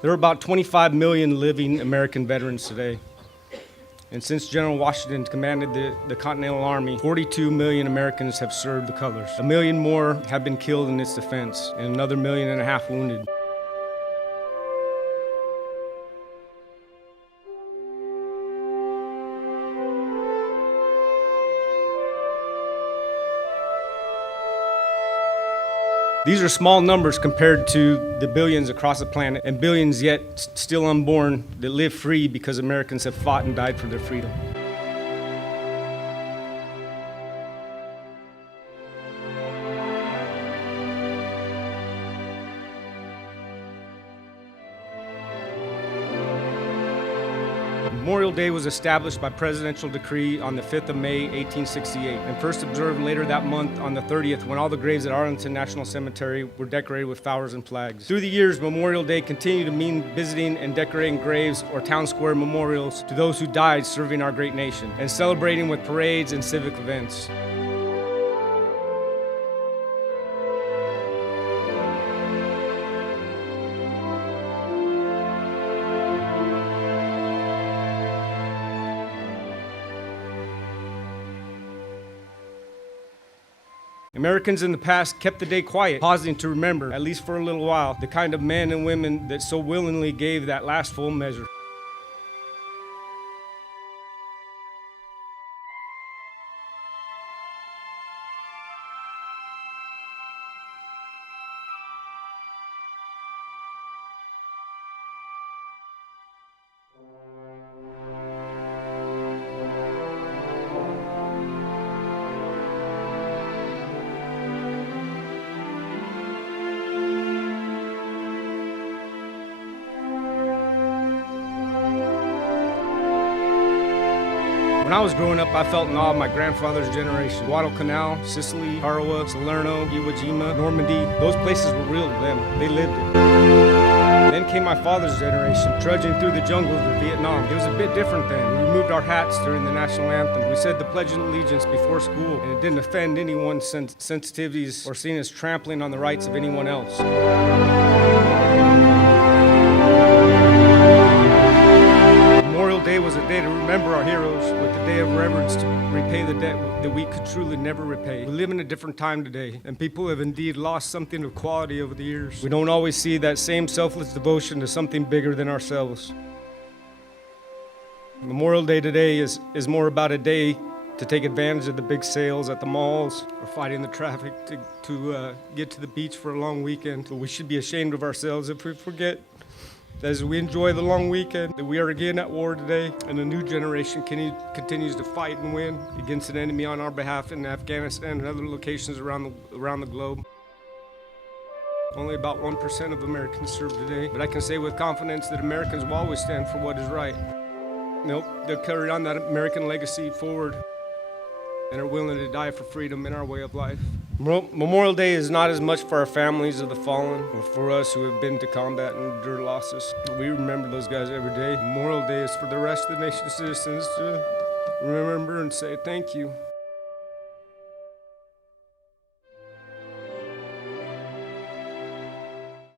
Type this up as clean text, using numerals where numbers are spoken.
There are about 25 million living American veterans today. And since General Washington commanded the Continental Army, 42 million Americans have served the colors. 1 million more have been killed in its defense, and another 1.5 million wounded. These are small numbers compared to the billions across the planet and billions yet still unborn that live free because Americans have fought and died for their freedom. Memorial Day was established by presidential decree on the 5th of May, 1868, and first observed later that month on the 30th when all the graves at Arlington National Cemetery were decorated with flowers and flags. Through the years, Memorial Day continued to mean visiting and decorating graves or town square memorials to those who died serving our great nation, and celebrating with parades and civic events. Americans in the past kept the day quiet, pausing to remember, at least for a little while, the kind of men and women that so willingly gave that last full measure. When I was growing up, I felt in awe of my grandfather's generation. Guadalcanal, Sicily, Tarawa, Salerno, Iwo Jima, Normandy, those places were real to them. They lived it. Then came my father's generation, trudging through the jungles of Vietnam. It was a bit different then. We removed our hats during the national anthem. We said the Pledge of Allegiance before school, and it didn't offend anyone's sensitivities or seen as trampling on the rights of anyone else. Memorial Day was a day to remember our heroes, with a day of reverence to repay the debt that we could truly never repay. We live in a different time today, and people have indeed lost something of quality over the years. We don't always see that same selfless devotion to something bigger than ourselves. Memorial Day today is more about a day to take advantage of the big sales at the malls or fighting the traffic to get to the beach for a long weekend. But we should be ashamed of ourselves if we forget that as we enjoy the long weekend, that we are again at war today, and a new generation continues to fight and win against an enemy on our behalf in Afghanistan and other locations around the globe. Only about 1% of Americans serve today, but I can say with confidence that Americans will always stand for what is right. They'll carry on that American legacy forward and are willing to die for freedom in our way of life. Memorial Day is not as much for our families of the fallen or for us who have been to combat and endured losses. We remember those guys every day. Memorial Day is for the rest of the nation's citizens to remember and say thank you.